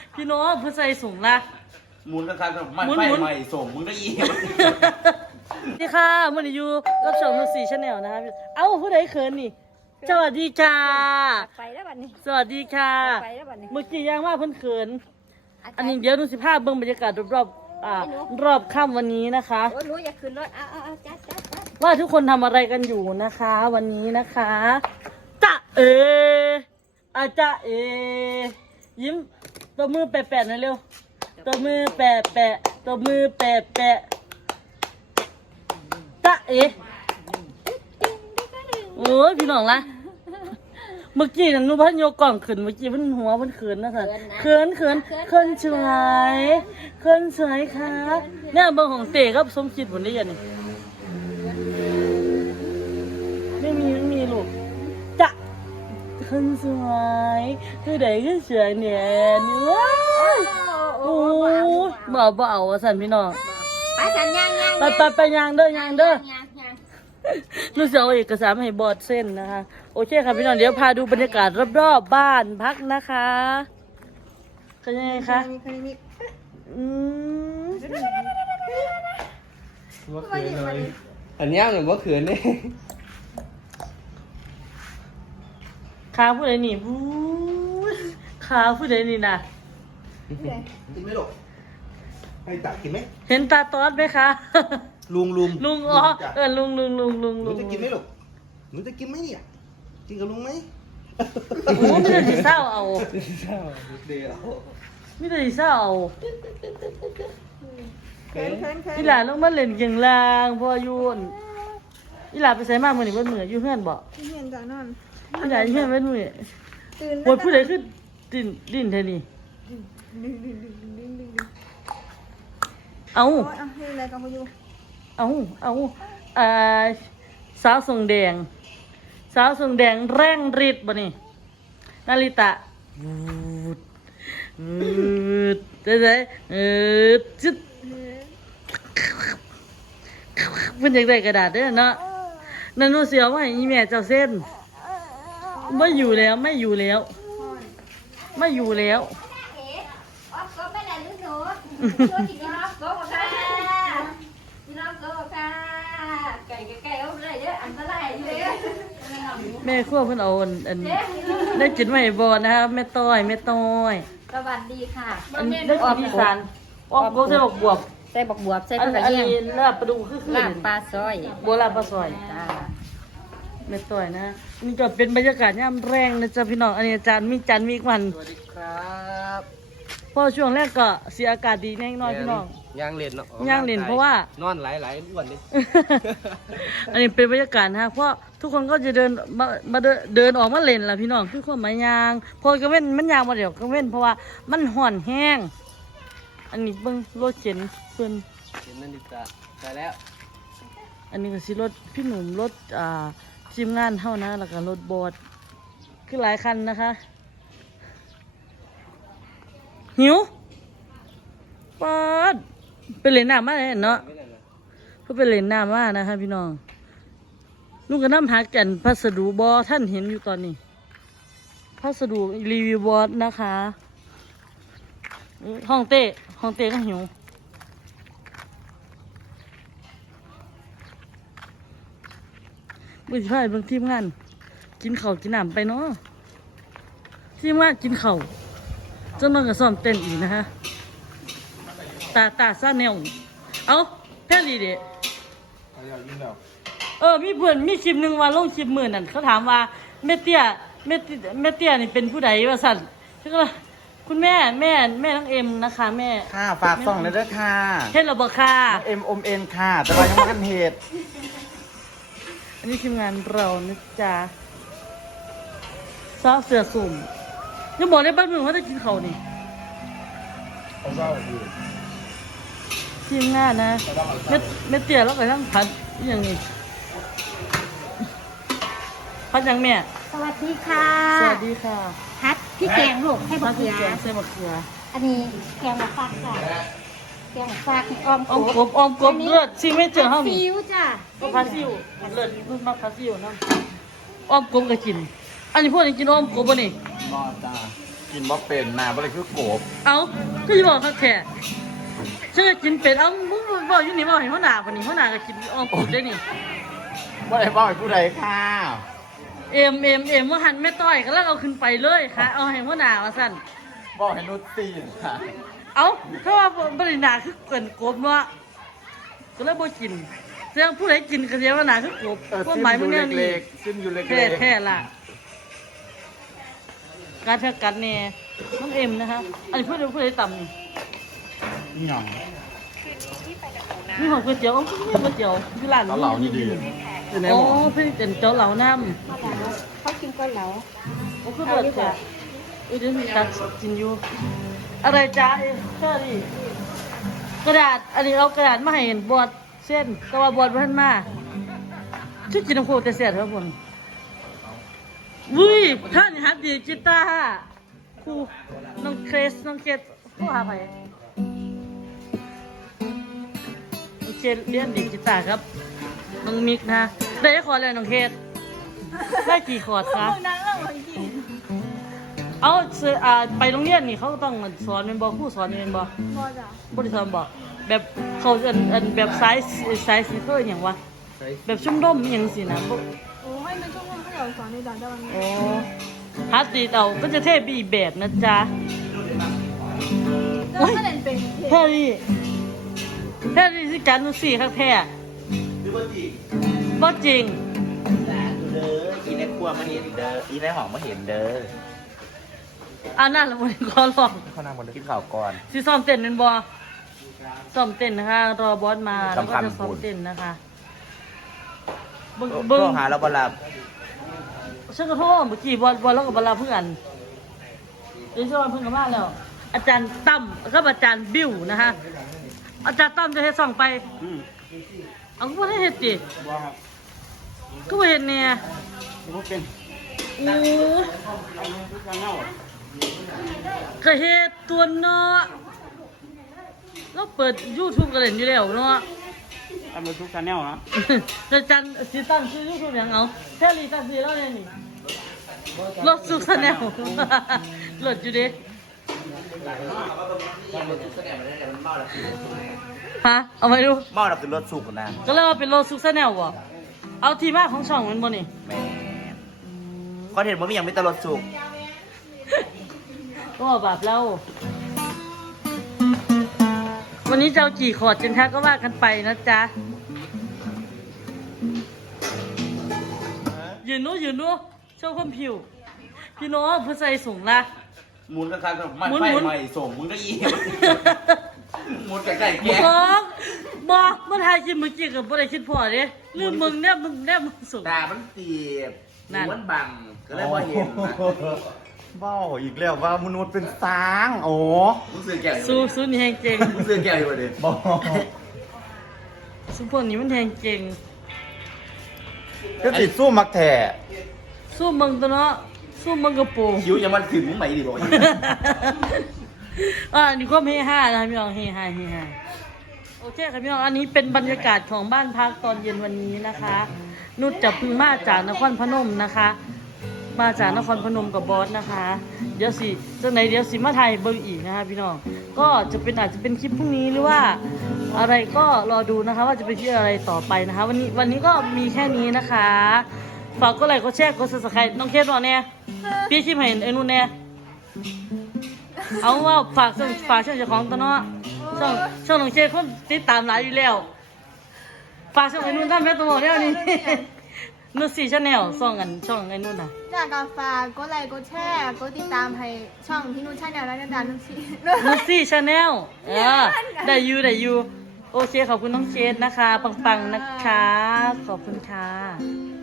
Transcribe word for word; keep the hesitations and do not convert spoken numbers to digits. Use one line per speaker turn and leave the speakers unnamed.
พี่น้องเพื่อใส่สูงละ
หมุนกันๆไม่ไฟใหม่ส่งมึงได้อีก
นี่ค่ะมันอยู่กับชมลูซี่ชาแนลนะคะเอ้าผู้ใดเขินนี่สวัสดีค่ะ
ไปแล้วบัดนี้
สวัสดีค่ะ
ไปแล้วบัดนี้
เมื่อกี้ยังว่าเพิ่นเขินอันนี้เดี๋ยวดูสิภาพเบิ่งบรรยากาศรอบๆอ่ารอบค่ำวันนี้นะคะ
โอ้รู้อย่าขึ้นรถเอาเอาเอาจัดจัดจัด
ว่าทุกคนทำอะไรกันอยู่นะคะ วันนี้นะคะจะเออาจะเอยิ้มตัวมือแปะๆหน่อยเร็วตัวมือแปะๆตัวมือแปะๆจะเอโอ้ยพี่น้องละเมื่อกี้นั่นนูพันโยกล่องขึ้นเมื่อกี้เพิ่นหัวเพิ่นเขินนะคะเขินเขินเขินสวยเขินสวยค่ะเนี่ยเบอร์ของเต๋กับสมจิตผลได้ยังนี่ไม่มีไม่มีลูกจะเขินสวยคือไหนคือสวยเนี่ยนี่ว้าวโอ้ยบ่เอาบ่เอาสั่นพี่น้อง
ไปสัญญาณยัง
ไปไปไปยางเด้อยางเด้อลูกเสือเอาเอกสารให้บอดเส้นนะคะโอเคค่ะพี่น้องเดี๋ยวพาดูบรรยากาศรอบๆบ้านพักนะคะเป็นยังไงคะอืม
ว่าเขินเลยอันนี้หนูว่าเขินเลย
ขาผู้ใดนี่บู๊ขาผู้ใดนี่นะ
กินไหมลูกให้ตักกินไหม
เห็นตาตอดไหมคะ
ลุงลุง
ลุงอ๋อเออลุงลุงลุงลุง
ลุงจะกินไหมลูกหนูจะกินไหมเนี่ยกินกับลุงไหม
โอ้ไม่ได้สีเศร้าเอา
เศร้าเดียว
ไม่ได้สีเศร้าเอา
เขินเขินเขิน
อีหลานลงมาเล่นเก่งลางพอยุ่นอีหลานไปใส่มากมือนี่เป็นมืออยู่เพื่อนบอก
เฮียนจากนั่น
อีหลานเพื่อนเป็นมือ
ตื่น
ปวดผู้ใดขึ้นดิ้นดิ้นเท่านี้เอา
เอาให้อะไรกันพายุ
เอาเอาอ่าสาวทรงแดงสาวทรงแดงแร่งฤทธิ์บ่นี่นาริตะวูดวูดเจ๊เจ๊เออจุดเพิ่นอยากได้กระดาษเด้อเนาะนั่นหนูเสียวว่าอีแม่เจ้าเส้นไม่อยู่แล้วไม่อยู่แล้วไม่อยู่แล้ว
ก็ไม่ได้รู้สึกช่วยกินน้ำก็ค่ะกินน้ำก็ค่ะไก่ไก่เอาอะไรเยอะอันตรายเลย
แม่ขั้วเพิ่นเอาอันได้กินไว้บ่นะครับแม่ต้อยแม่ต้อย
สวัสดีค่ะ
อันนี้ได้กินอีสานออกบวกใส่บวกบวบ
ใส่บวกบวบใส่ปลา
อันนี้ลาบปลาดูคือคือ
ลาบปลาซอย
บัวลาบปลาซอย
จ้า
แม่ต้อยนะนี่ก็เป็นบรรยากาศยามแรงนะจ๊ะพี่น้องอันนี้อาจารย์มีจันมีวัน
สวัสดีครับ
พอช่วงแรกก็เสียอากาศดีแน่นอนพี่น้อง
ย่างเล่นเนาะ
ย่างเล่นเพราะว่าน
อนหลายหลายวันนี้
อันนี้เป็นบรรยากาศนะเพราะทุกคนก็จะเดินมามาเดินออกมาเล่นล่ะพี่น้องคือคนมายางพอก็เว้นมันยางมาเดี๋ยวก็เว้นเพราะว่ามันห่อนแห้งอันนี้เบิ่งรถเข็นเพิ่น
เข็นนั่นดิจ้ะได้แล้ว
อันนี้ก็สิรถพี่หนุ่มรถอ่าทีมงานเท่านะแล้วก็รถบอดคือหลายคันนะคะหิวปอดไปเล่นน้ำมาเลยเนาะเพื่อไปเล่นน้ำมานะคะพี่น้องลูกกระน้ำหาแก่นพัสดุบอท่านเห็นอยู่ตอนนี้พัสดุรีวิวบอสนะคะห้องเต้ห้องเต้ก็หิวบุญพายบางทีมงานกินเข่ากินน้ำไปเนาะทีมงานกินเข่าจนมันก็ซ้อมเต้นอีกนะฮะตาตาซาแนวเอาแพ้ดีเด็เออมีเพื่อนมีคลิปหนึ่งว่าลงคลิปหมื่นนั่นเขาถามว่าแม่เตี้ยแม่แม่เตี้ยนี่เป็นผู้ใดว่าสั่นใช่ไหมคุณแม่แม่แม่น้องเอ็มนะคะแม่
ค่ะฝากส่องเลยด้วยค่ะ
เฮ็ดระเบิดค่ะ
เอ็มอมเอ็นค่ะแต่ว่ายังไม่กันเหตุ
อันนี้ทีมงานเรานะจ๊ะซอสเสือสุ่มยังบอกได้บ้านเมืองว่าจะกินเขานี่
เขาเศร้าอยู่
ทีมงานนะเม็ดเม็ดเตี้ยแล้วก็ทั้งผัดอย่างนี้ผัดยังแม่
สวัสดีค่ะ
สวัสดีค่ะ
พัดพี่แกงลูกให้บักเขือ
ใส่บักเขือ
อันนี้แกงมะฟักค่ะแกงมะฟักออม
อมกบอมกบเลือดซิไม่เจอห้อง
ซิวจ้ะ
ก็พาซิวเลือดรุ่นมากพาซิวนะอมกบก็กินอันนี้พวกนี้กินอมกบป่ะนี่
บอจ้ากินบ่เป็นนะบ่ได้คือโกบ
เอาก็จะบอกเขาแค่ฉันก็กินเป็ดเอามึงบอกอยู่นี่บอกเห็นหัวหน้าคนนี้หัวหน้าก็กินอ้อมปูดได้นี่
บ่ได้บอกให้ผู้ใดค่ะ
เอ็มเอ็มเอ็มว่าหันแม่ต้อยก็แล้วเอาขึ้นไปเลยค่ะเอาให้หัวหน้ามาสั่น
บอกให้นุชตีนค่ะ
เอาถ้าว่าบริหนาคือเกินกบเนาะก็เลยบ่กินเสียงผู้ใดกินก็เสียว่าหนาคือกบ
เออ
ความ
ซิม
หมาย
อ
มัน
ยู่
เนี่ยนี่
เล็กๆซิมอยู่เล็ก
แท้แท้ล่ะการเทกัดเนี่ยน้องเอ็มนะคะอันนี้ผู้ใดผู้ใดต่ำนี่
ๆนี่หยัง
นี่ของก๋วยเตี๋ยวอ๋อนี่ก๋วยเตี๋ยวที่ร้าน
เกาเหลานี่ดีอยู่ใน
อ๋อ
หม้อ
เพิ่นเป็นเจ้าเหลาน้ำ
เขากินก้อนเหลา
โอ้คือเปิดแท้เอ้ยเดี๋ยวมีตักกินอยู่อะไรจ้าเอ้ยเชื่อดิกระดาษอันนี้เอากระดาษมาให้เห็นบอร์ดเส้นแต่ว่าบอร์ดเพิ่นมาชื่อกินน้ำโคแต่เสียเถอะผมวุ้ยท่านฮัดดีจิตตาร์ครูน้องเครสน้องเคสผู้หาไปน้องเคสเรียนดีจิตตาร์ครับน้องมิกนะได้ขอเลยน้องเคสได้กี่ขอดคะ
นั่งเล่าของจริง
เอาเสอ่าไปโรงเรียนนี่เขาต้องสอนเป็นบอครูสอนเป็นบอ
พอจ้ะ
บริษัทบอกแบบเขาอันอันแบบไซส์ไซส์นี่เขาเรียกอย่างวะแบบชุ่มร่มอหย่างสินะบ่
โอ้ให้มันช่วงวันเขาอยากสอนในด่านตะวัน
โอ้ฮัตตีเอาก็จะเทพอีกแบบนะจ๊ะ
เจ้าก็เล่นเป็น
แค่นี้แค่นี้สิการนุสี่ครับแท้
หรือว่าจี
บ่จริง
เด้ออีในครัวมาเห็นเด้ออีในห้องมาเห็นเด้อ
อันนั้นละมันขอลอง
เขานั่งบนกินข้าวก่อน
สิซ้อมเต้นเป็นบ่ซ้อมเต้นนะคะ รอบอสมาแล้วก็
สำคัญ
จะซ้อมเต้นนะคะเบิ่ง
โท
เบิ่ง
รหาแล้วบ่รับ
ฉันก็โทษเมื่อกี้บอลบอลแล้วกับบอลลาเพื่อนเดี๋ยวช่วงเพิ่งกลับบ้านแล้ว อาจารย์ตั้มแล้วก็อาจารย์บิวนะฮะอาจารย์ตั้มจะให้ส่องไป
อืม
เอาก็บ่ได้เฮ็ดดิ
บ่ครับ
ก็บ่เฮ็ดเนี่ย
บ่เป็น
โอ้ก็เฮ็ดตัวเนาะเราเปิด YouTube ก็เล่นอยู่แล้วเนาะ
ทำเป็นทุกชาแนลนะ
อาจารย์สิตั้งชื่อ YouTube หยังเอาแท้ลีตั้งชื่อแล้วเนี่ยนี่รถสุขแนว รถอยู่เด้ฮะเอาไปดู
เมาเราคือรถสุกนะ
ก็เลยว่าเป็นรถสุขแนวบ่เอาที่มาของช่องมันบ่นี่
แม่คอนเทนต์มันมีอย่างไม่ตลอดสุก
ก็บาปเราวันนี้จะเอากี่ขอดกันคะก็ว่ากันไปนะจ๊ะยืนนู้ยืนนู้โชว์ความผิว พี่น้องผู้ใส่สูงละ
หมุนกันครับไม่
หมุน
ไม่
หมุน
ไม่ส่งมึงได้ยินหมุนกันไก่
บ
แก่
อกบอกเมื่อทายคิดเมื่อกี้กับบ่ได้คิดพอเด้ลืมมึงเนี่ยมึงเนี่ยมึงสูง
ตามันตีบ
นั่น
ม้วนบังก็เลยว่าเห็นนะ
บ้าอีกแล้วว่ามนุษย์เป็นสางโอ้
มึงซื้อแก่อยู่
สู้สู้นี่แหงเก่ง
มึงซื้อแก่อยู่ประเด็น
บ้า
สู้พวกนี้มันแหงเก่ง
ก็ติดสู้มักแถ่
สู้มึงตัวเนาะสู้มึงกระโปรง
คิ้วยังมันถึงมึงไหมดิบอกอีก
อ่านี่ก็เฮฮานะพี่น้องเฮฮาเฮฮาโอเคครับพี่น้องอันนี้เป็นบรรยากาศของบ้านพักตอนเย็นวันนี้นะคะ นุชจะเพึ่งมาจากนครพนมนะคะ มาจากนครพนมกับบอสนะคะ เดี๋ยวสิจังไหนเดี๋ยวสิมาไทยเบิ่งอีกนะคะพี่น้องก็จะเป็นอาจจะเป็นคลิปพรุ่งนี้หรือว่าอะไรก็รอดูนะคะ ว่าจะเป็นคลิปอะไรต่อไปนะคะ วันนี้วันนี้ก็มีแค่นี้นะคะฝากกดไลค์กดแชร์กด ซับสไครบ์น้องเคสบอกเนี่ยพี่คลิปให้ไอ้นู่นเนี่ยเอาว่าฝากช่องฝากช่องเจ้าของตัวเนาะช่องช่องน้องเคสคนติดตามหลายอยู่แล้วฝากช่องไอ้นู่นทำแม่ตัวหมดแล้วนี่ นุชสี่ชาแนลส่องกันช่องไอ้นู่นน่ะ
จากกาแฟกดไลค์กดแชร์กดติดตามให้ช่องที่นุ่นชาแนลและด่านนุ่นชี
นุชสี่ชาแนลเออได้อยูได้อยูโอเคขอบคุณน้องเจนนะคะ ปังๆนะคะ ขอบคุณค่ะ